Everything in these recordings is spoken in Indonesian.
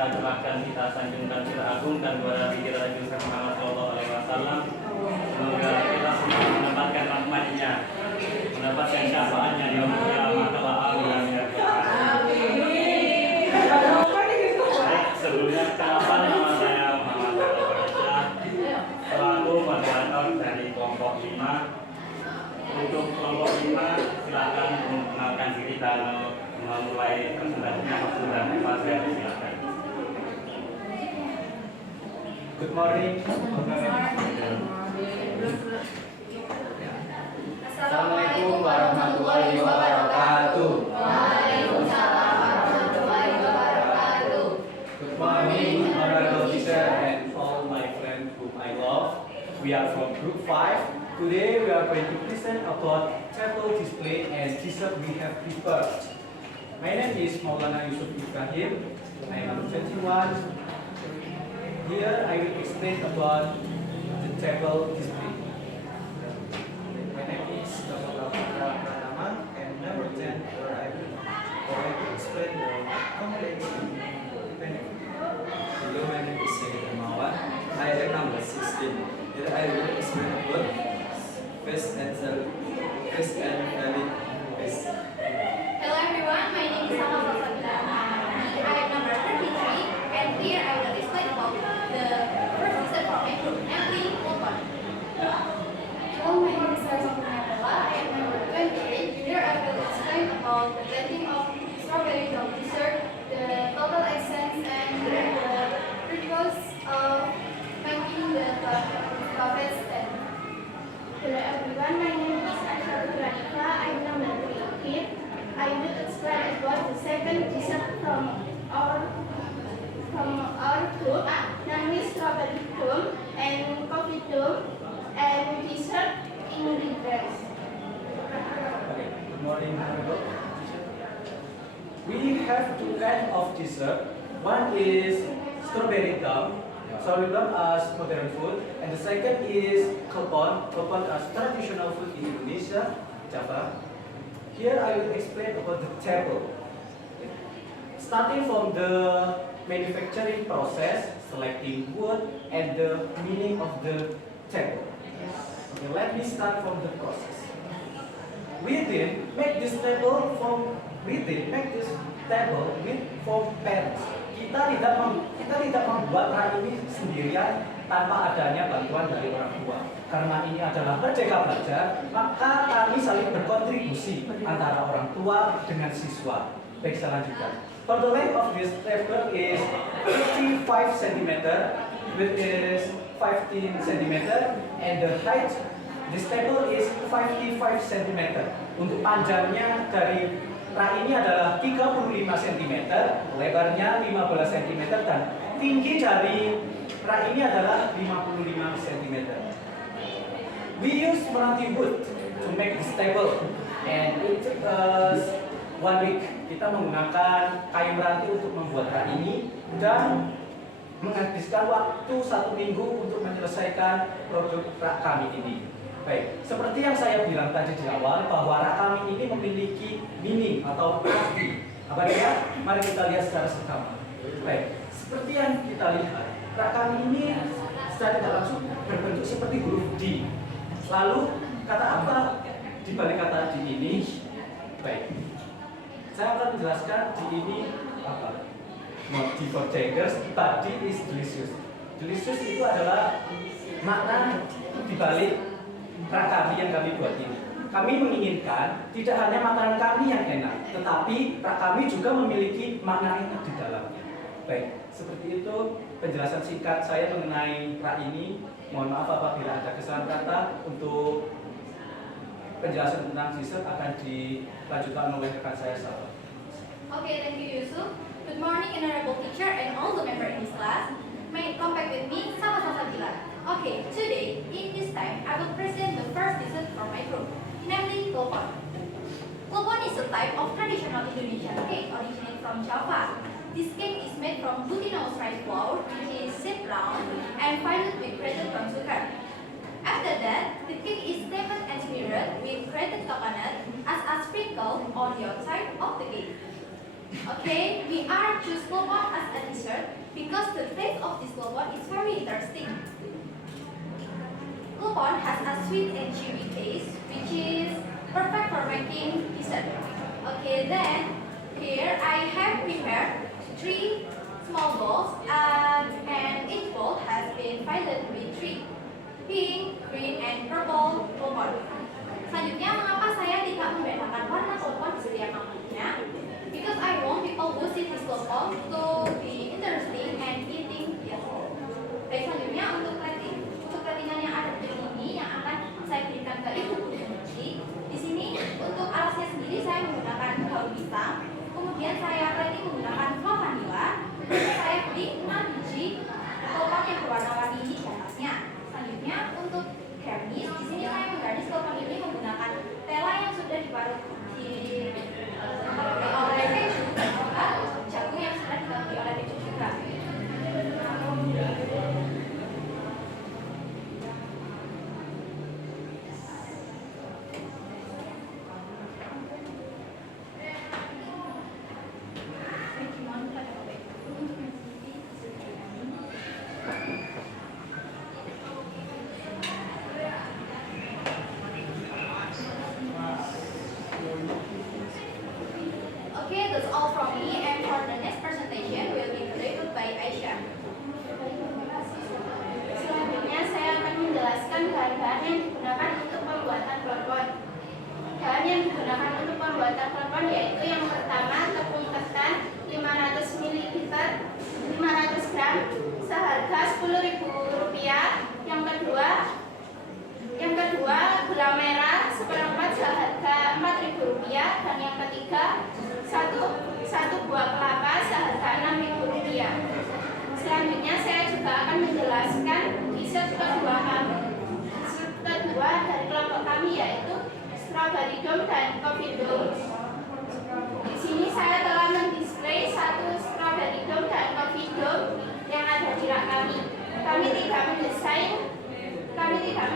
kita curahkan, kita sanjungkan, kita agungkan kepada Nabi kita Nabi Muhammad SAW. Semoga kita semua mendapatkan rahmatnya, mendapatkan syafaatnya di yaumul qiyamah kelak. Amin. Sebelumnya kenapa nama saya Muhammad Al-Fatihah, selaku moderator dari kelompok 5. Untuk kelompok 5 silakan mengenalkan diri dan memulai presentasinya. Waktu dan tempat saya silakan. Good morning. Assalamualaikum warahmatullahi wabarakatuh. Waalaikumsalam warahmatullahi wabarakatuh. Good morning, honorable teacher and all my friends whom I love. We are from Group 5. Today we are going to present about table display and dessert we have prepared. My name is Maulana Yusuf Ibrahim. I am 21. Here I will explain about the table display. My name is Dr. Rafika Pranama, and number 10 where I will going to explain the complex benefit. Hello, my name is Sigit Hermawan. I am number 16. Here I will explain about face and valid face. Hello everyone, my name is Salma Rosabila. I am number 33, and here I will explain about the first dessert for my group, namely Lopon. Hello, my name is Sarah Purnamala. I am number 28. Here I will explain about the blending of strawberry milk dessert, the total essence, and the rituals of making the buffet stand. Hello everyone, my name is Aisha Radhika. I am number 3. I will explain about the second dessert from our group, namely strawberry dome and coffee dome and dessert ingredients. Okay, good morning, honorable teacher. We have two kinds of dessert. One is strawberry dum, served as modern food, and the second is klepon as traditional food in Indonesia, Java. Here I will explain about the table. Starting from the manufacturing process, selecting wood, and the meaning of the table. Okay, let me start from the process. We did make this table with foam pans. Kita tidak membuat rak ini sendirian tanpa adanya bantuan dari orang tua. Karena ini adalah merdeka belajar, maka kami saling berkontribusi antara orang tua dengan siswa. Baik, saya lanjutkan. For the length of this table is 55 cm, width is 15 cm, and the height this table is 55 cm. Untuk panjangnya dari rak ini adalah 35 cm, lebarnya 15 cm, dan tinggi dari rak ini adalah 55 cm. We use meranti wood to make this table, and it took us 1 week. Kita menggunakan kayu meranti untuk membuat rak ini dan menghabiskan waktu 1 minggu untuk menyelesaikan produk rak kami ini. Baik, seperti yang saya bilang tadi di awal bahwa rak kami ini memiliki meaning atau arti. Apa dia? Mari kita lihat secara seksama. Baik, seperti yang kita lihat, rak kami ini secara tidak langsung berbentuk seperti huruf D. Lalu kata apa di balik kata D ini? Baik, saya akan menjelaskan D ini apa. Not D for Tigers, but D is delicious. Delicious itu adalah makna di balik rak kami yang kami buat ini. Kami menginginkan tidak hanya makanan kami yang enak, tetapi rak kami juga memiliki makna enak di dalamnya. Baik, seperti itu penjelasan singkat saya mengenai rak ini. Mohon maaf apabila ada kesalahan kata. Untuk penjelasan tentang dessert akan dilanjutkan oleh rekan saya, Salwa. Okay, thank you, Yusuf. Good morning, honorable teacher and all the members in this class. May come back with me, Salma Salsabila. Okay, today, in this time, I will present the first dessert for my group, namely Lopon. Lopon is a type of traditional Indonesian cake originating from Java. This cake is made from glutinous rice flour, which is set round and filled with grated brown sugar. After that, the cake is stamped and smeared with grated coconut as a sprinkle on the outside of the cake. Okay, we are choose lobon as a dessert because the taste of this lobon is very interesting. Lobon has a sweet and chewy taste, which is perfect for making dessert. Okay, then here I have prepared 3 small bowls, and each bowl has been filled with 3 pink, green, and purple lobon. Selanjutnya, mengapa saya tidak membedakan warna lobon di setiap makanannya? Because I want people who see this lobon to be interesting and eating it. Baik, selanjutnya untuk platingan yang ada di sini yang akan saya berikan ke ibu Budi. Di sini untuk alasnya sendiri saya menggunakan daun pisang, kemudian saya plating menggunakan flour vanilla. Saya beli 6 biji lobon yang berwarna-warni ini di atasnya. Selanjutnya untuk garnish, di sini saya menggarnish lobon ini menggunakan tela yang sudah diparut oleh keju dan juga jagung yang sudah dilapisi oleh keju juga. Okay, that's all from me, and for the next presentation will be delivered by Aisyah. Selanjutnya saya akan menjelaskan bahan-bahan yang digunakan untuk pembuatan lobon. Bahan yang digunakan untuk pembuatan lobon yaitu yang pertama tepung ketan 500 ml 500 gram seharga Rp10.000. Yang kedua gula merah seperempat seharga Rp4.000, dan yang ketiga satu buah kelapa seharga Rp6.000. Selanjutnya saya juga akan menjelaskan dessert kedua dari kelompok kami yaitu strawberry dome dan coffee dome. Di sini saya telah mendisplay 1 strawberry dome dan coffee dome yang ada di rak kami. Kami tidak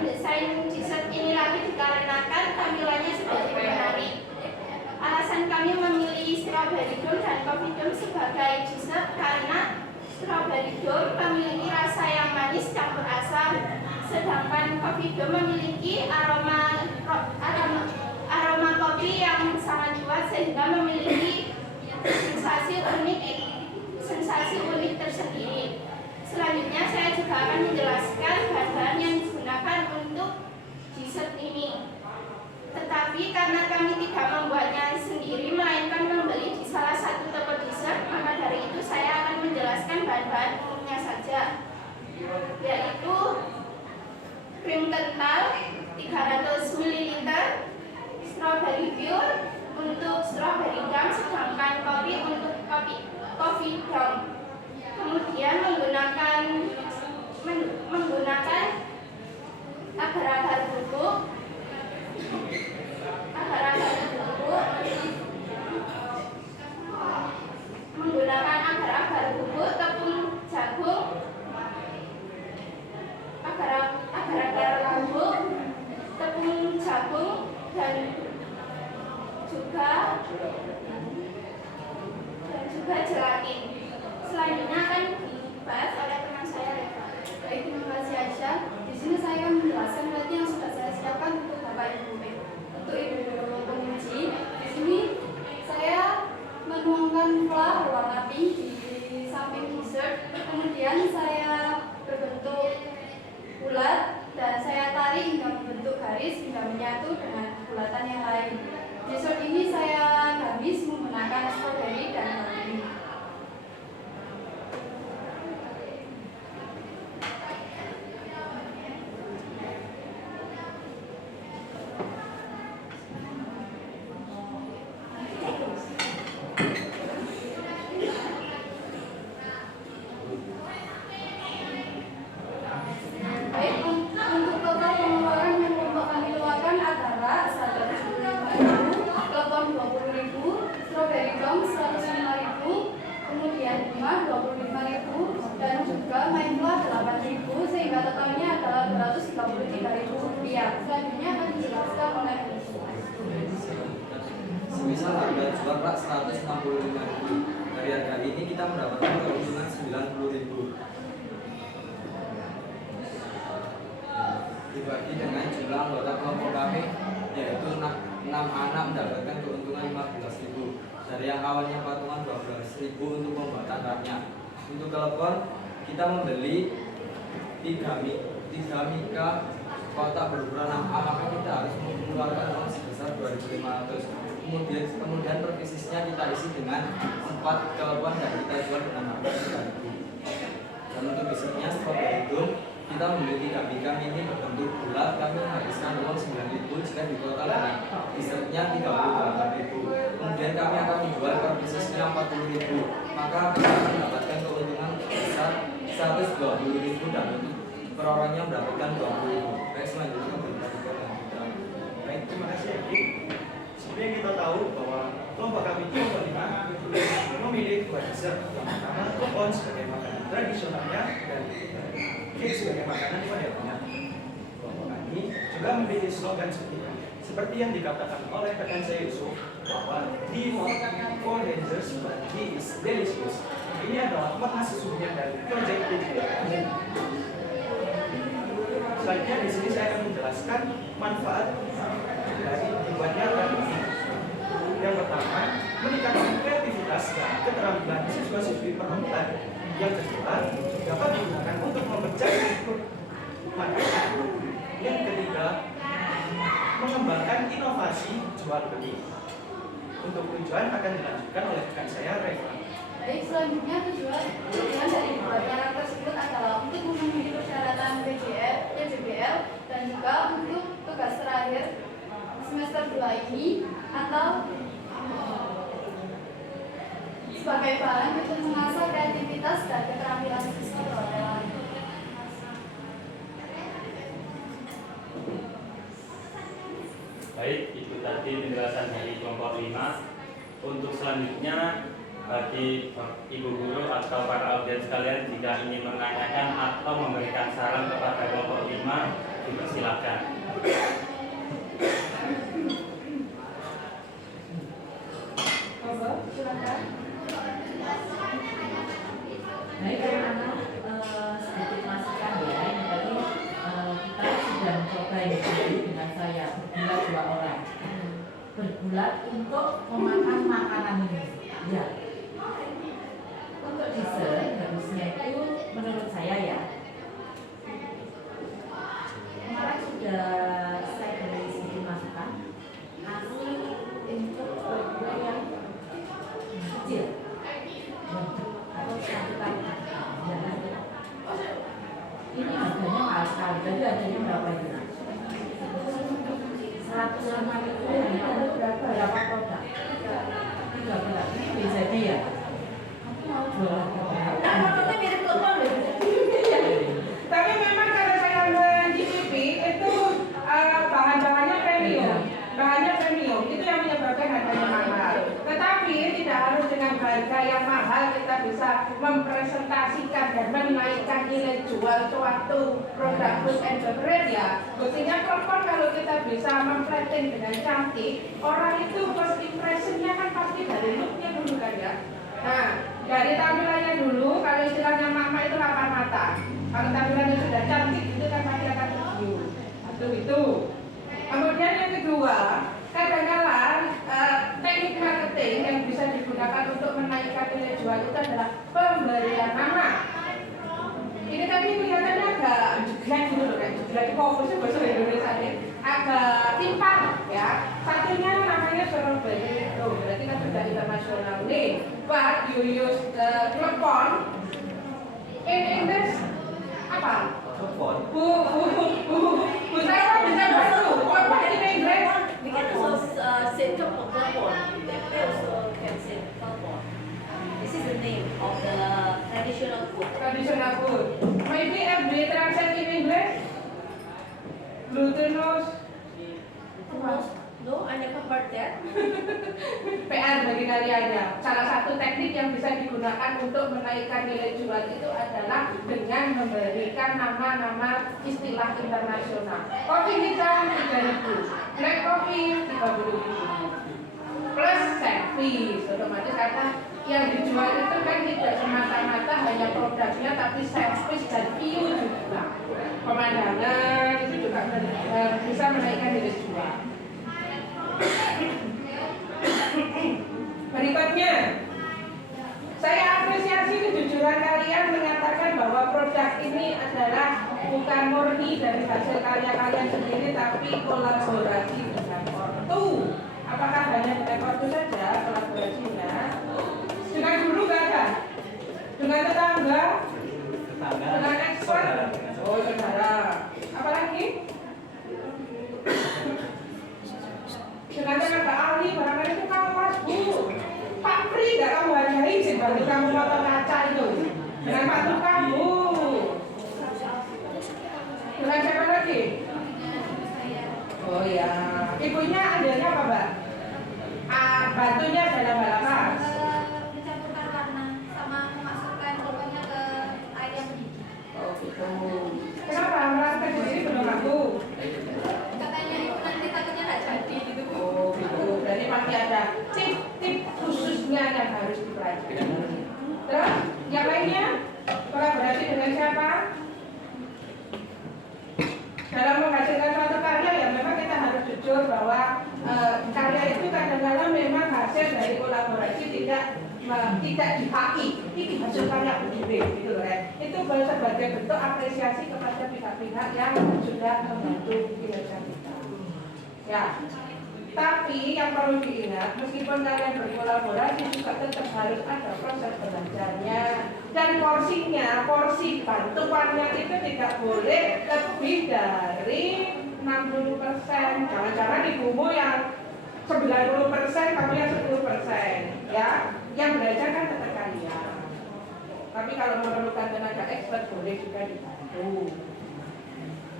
mendesain dessert ini lagi dikarenakan tampilannya sebagai menarik. Alasan kami memilih strawberry dome dan coffee dome sebagai dessert karena strawberry dome memiliki rasa yang manis campur asam, sedangkan coffee dome memiliki aroma kopi yang sangat kuat sehingga memiliki sensasi unik tersendiri. Selanjutnya saya juga akan menjelaskan bahan-bahan yang digunakan untuk dessert ini. Tetapi karena kami tidak membuatnya sendiri melainkan membeli di salah satu toko dessert, maka dari itu saya akan menjelaskan bahan-bahan umumnya saja, yaitu krim kental 300 ml, strawberry pure untuk strawberry dum, sedangkan kopi untuk coffee dum. Kemudian menggunakan agar-agar bubuk, tepung jagung, agar-agar bubuk, tepung jagung, dan juga gelatin. Selanjutnya akan dibahas oleh teman saya, Reva. Baik, terima kasih Aisyah. Di sini saya akan menjelaskan berarti yang sudah saya siapkan untuk Bapak Ibu. Untuk Ibu penguji, di sini saya menuangkan flour berwarna pink di samping dessert. Kemudian saya berbentuk bulat dan saya tarik hingga membentuk garis hingga menyatu dengan bulatan yang lain. Dessert ini saya garis menggunakan strawberry dan vanili. Baik, untuk total pengeluaran yang kelompok kami keluarkan adalah 175.000, kelompok 20.000, strawberry dome 105.000, kemudian bunga 25.000, dan juga main flour 8.000, sehingga totalnya adalah Rp233.000. Selanjutnya akan dijelaskan oleh Semisal harga jual Pak 165.000, kita mendapatkan keuntungan 90.000. Dibagi dengan jumlah anggota kelompok kami, yaitu 6 anak mendapatkan keuntungan 15.000. Dari yang awalnya patungan 12.000 untuk pembuatan raknya. Untuk telepon, kita membeli 3 mika kotak berukuran 6A, maka kita harus mengeluarkan uang sebesar 2.500. Kemudian per piecesnya kita isi dengan 4 telepon dan kita jual dengan harga 3.000. Dan untuk bisnisnya strawberry dome, kita membeli 3 mika mini berbentuk bulat. Kami menghabiskan uang 9.000 jika di total dengan dessertnya 38.000. Kemudian kami akan menjual per piecesnya 40.000, maka kami akan mendapatkan keuntungan sebesar 120.000 dan untuk per orangnya mendapatkan 20.000. Baik, selanjutnya berita lanjutan. Baik, terima kasih Egi. Seperti yang kita tahu bahwa kelompok kami kelompok 5 memilih 2 dessert. Yang pertama, kopon sebagai makanan tradisionalnya dan cake sebagai makanan modernnya. Kelompok kami juga memiliki slogan seperti yang dikatakan oleh rekan saya Yusuf bahwa D for dangerous but D is delicious. Ini adalah makna sesungguhnya dari Project DGL. Selanjutnya di sini saya akan menjelaskan manfaat dari dibuatnya tadi. Yang pertama, meningkatkan kreativitas dan keterampilan siswa-siswi perhotelan. Yang kedua, dapat digunakan untuk memecah market. Yang ketiga, mengembangkan inovasi jual beli. Untuk tujuan akan dilanjutkan oleh rekan saya Reva. Baik, selanjutnya tujuan dari barang tersebut adalah untuk memenuhi persyaratan PJBL dan juga untuk tugas terakhir semester 2 ini atau sebagai bahan untuk mengasah kreativitas dan keterampilan siswa perhotelan. Baik, itu tadi penjelasan dari kelompok 5. Untuk selanjutnya, bagi ibu guru atau para audiens sekalian, jika ingin menanyakan atau memberikan saran kepada kelompok 5, dipersilakan. Silakan. Baik anak-anak, sedikit masukan ya. Ini tadi kita sudah mencoba ini dengan saya berbulat 2 orang. Berbulat untuk memakan makanan ini. Ya. Untuk dessert harusnya itu menurut saya ya. Kemarin sudah saya beri sedikit masukan. Nasi untuk kue yang kecil. Atau satu kali ini harganya mahal sekali. Jadi harganya berapa itu? 105 ribu hanya untuk berapa produk? 13. Ini BJT ya? Aku mau jualan Itu mirip telepon loh. Tapi memang kalau saya mencicipi itu bahan-bahannya premium. Bahannya premium itu yang menyebabkan harganya mahal. Tetapi tidak harus dengan harga yang mahal kita bisa mempresentasikan dan menaikkan nilai jual suatu produk food and beverage ya. Buktinya telepon kalau kita bisa memplating dengan cantik, orang itu first impressionnya kan pasti dari looknya dulu kan ya. Nah, dari tampilannya dulu, kalau istilahnya mama itu lapar mata. Kalau tampilannya sudah cantik itu kan pasti akan tergiur. Itu. Kemudian yang kedua, kadang-kadang teknik marketing yang bisa digunakan untuk menaikkan nilai jual itu adalah pemberian nama. Ini tadi kelihatannya agak jeglek gitu loh, kan? Jeglek fokusnya bahasa Indonesia ini agak timpang ya. Satunya namanya strawberry dome, berarti kan sudah internasional nih. But you use the telepon in English apa? Telepon. Bu saya bisa bantu. Apa in English? We can also say telepon. They also can say telepon. This is the name of the traditional food. Traditional food. Maybe if we translate in English, glutinous. No, I never heard that. PR bagi kalian. Salah satu teknik yang bisa digunakan untuk menaikkan nilai jual itu adalah dengan memberikan nama-nama istilah internasional. Kopi hitam 3.000, black coffee 30.000, plus service. Otomatis karena yang dijual itu kan kita tidak semata-mata hanya produknya, tapi service dan view juga. Pemandangan itu juga bisa menaikkan nilai jual. Berikutnya, saya apresiasi kejujuran kalian mengatakan bahwa produk ini adalah bukan murni dari hasil karya kalian sendiri, tapi kolaborasi dengan ortu. Apakah hanya dengan ortu saja kolaborasinya? Dengan guru nggak ada? Dengan tetangga? Dengan expert? Oh, saudara. Apalagi? Dengan tenaga ahli, barangkali itu kamu pas, Bu. Pak Pri, nggak kamu hargai sih, baru kamu potong kaca itu. Dengan Pak Tukang, Bu. Dengan siapa lagi? Oh ya, ibunya adanya apa, Mbak? Bantunya dalam hal apa? Mencampurkan warna sama memasukkan lubangnya ke air yang mendidih. Oh gitu. Kenapa merasakan sendiri belum aku? Katanya itu nanti takutnya nggak jadi gitu. Oh gitu. Berarti masih ada tip-tip khususnya yang harus dipelajari. Terus yang lainnya kolaborasi dengan siapa? Dalam menghasilkan suatu karya ya memang kita harus jujur bahwa karya itu kadang-kadang memang hasil dari kolaborasi tidak dihaki. Ini hasil karya UDB gitu loh ya. Itu sebagai bentuk apresiasi kepada pihak-pihak yang sudah membantu kinerja kita. Ya. Tapi yang perlu diingat, meskipun kalian berkolaborasi juga tetap harus ada proses belajarnya dan porsinya, porsi bantuannya itu tidak boleh lebih dari 60%. Jangan-jangan di kubu yang 90%, kamu yang 10%, ya. Yang belajar kan tetap kalian. Tapi kalau memerlukan tenaga expert boleh juga dibantu.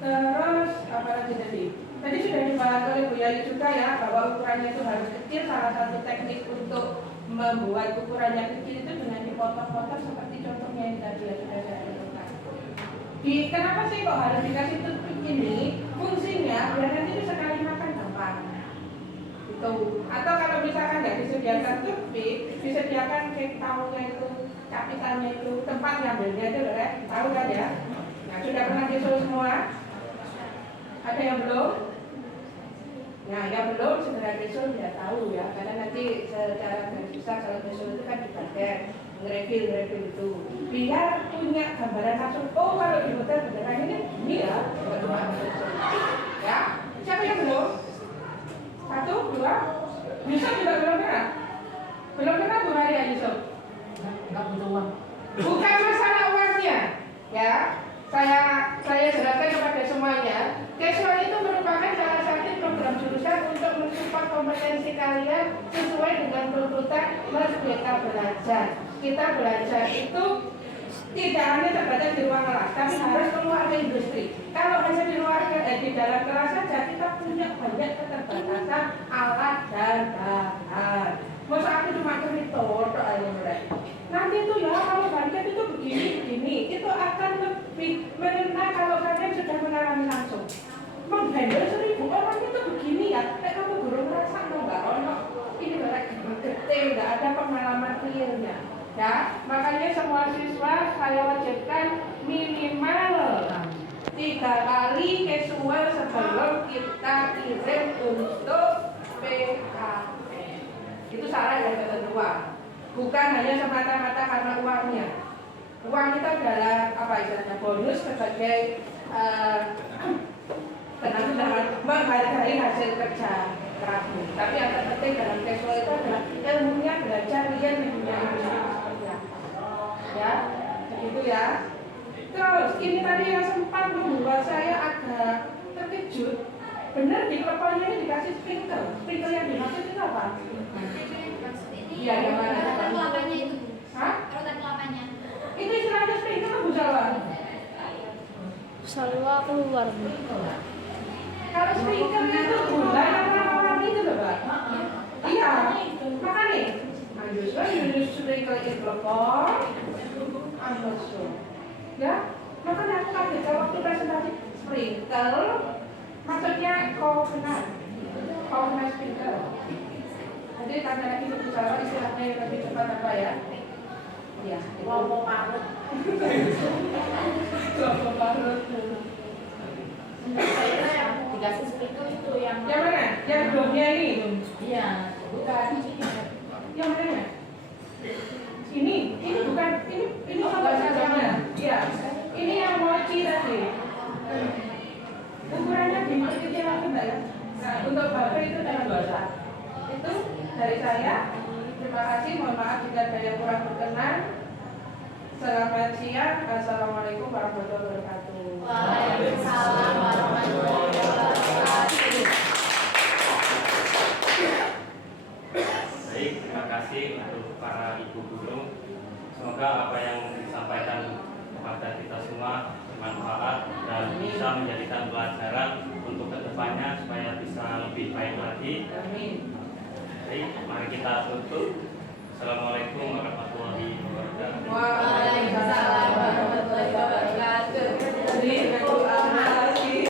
Terus apa lagi tadi? Tadi sudah dibahas oleh Bu Yayu juga ya, bahwa ukurannya itu harus kecil. Salah satu teknik untuk membuat ukurannya kecil itu dengan dipotong-potong seperti contohnya yang tadi ya sudah saya tunjukkan. Kenapa sih kok harus dikasih toothpick ini? Fungsinya biar nanti itu sekali makan gampang. Gitu. Atau kalau misalkan nggak disediakan toothpick, disediakan kayak tahunya itu, capitannya itu, tempat ngambilnya itu loh ya, tahu kan ya? Nah sudah pernah disuruh semua? Ada yang belum? Nah, yang belum segera besok tidak tahu ya, karena nanti secara garis besar kalau besok itu kan dipakai nge-review itu, biar punya gambaran langsung. Oh, kalau di hotel beneran ini ya, ya. Siapa yang belum? 1, 2, Yusuf juga belum pernah. Belum pernah Bu Maria Yusuf? Nggak butuh uang. Bukan masalah uangnya, ya. Saya jelaskan kepada semuanya. Casual itu merupakan salah satu program jurusan untuk mensupport kompetensi kalian sesuai dengan tuntutan Merdeka Belajar. Kita belajar itu tidak hanya terbatas di ruang kelas, tapi harus keluar ke industri. Kalau hanya di dalam kelas saja, kita punya banyak keterbatasan alat dan bahan. Masa aku cuma cerita, nanti itu ya kalau banyak itu begini, itu akan lebih mengena kalau kalian sudah mengalami langsung. Menghandle 1000 orang itu begini ya, kamu guru merasa nggak ono ini berarti gede, nggak ada pengalaman realnya. Ya, makanya semua siswa saya wajibkan minimal 3 kali casual sebelum kita kirim untuk PKN. Itu syarat yang kedua. Bukan hanya semata-mata karena uangnya. Uang itu adalah apa istilahnya bonus sebagai menghargai hasil kerja kamu. Tapi yang terpenting dalam casual itu adalah ilmunya belajar dia di dunia industri seperti apa. Ya, begitu ya. Terus ini tadi yang sempat membuat saya agak terkejut. Benar di kleponnya ini dikasih sprinkle. Sprinkle yang dimaksud itu apa? Iya, yang mana? Parutan kelapanya itu. Hah? Parutan kelapanya. Itu istilahnya sprinkle apa Bu Salwa? Salwa keluar. Kalau sprinkle itu gula yang warna itu loh, Pak. Iya, makanya. Yunus sprinkle itu klepon. Ambil ya, makanya aku kaget waktu presentasi sprinkle. Maksudnya kau kenal sprinkle. Jadi tanya lagi Bu Salwa istilahnya yang lebih cepat apa ya? Ya, Kelompok parut. kelompok parut. Saya kira yang dikasih itu yang Yang mana? Yang domnya ini? Iya, bukan. Yang mana ya? Ini bukan, ini bukan jangan. Iya, ini yang mochi tadi. Ukurannya kecil banget ya. Nah, untuk bapak itu dengan dosa. Itu dari saya. Terima kasih. Mohon maaf jika ada yang kurang berkenan. Selamat siang. Assalamualaikum warahmatullahi wabarakatuh. Waalaikumsalam warahmatullahi wabarakatuh. Baik, terima kasih untuk para ibu guru. Semoga apa yang disampaikan kepada kita semua bermanfaat dan bisa menjadikan pelajaran untuk kedepannya supaya bisa lebih baik lagi. Amin. Baik, mari kita tutup. Assalamualaikum warahmatullahi wabarakatuh.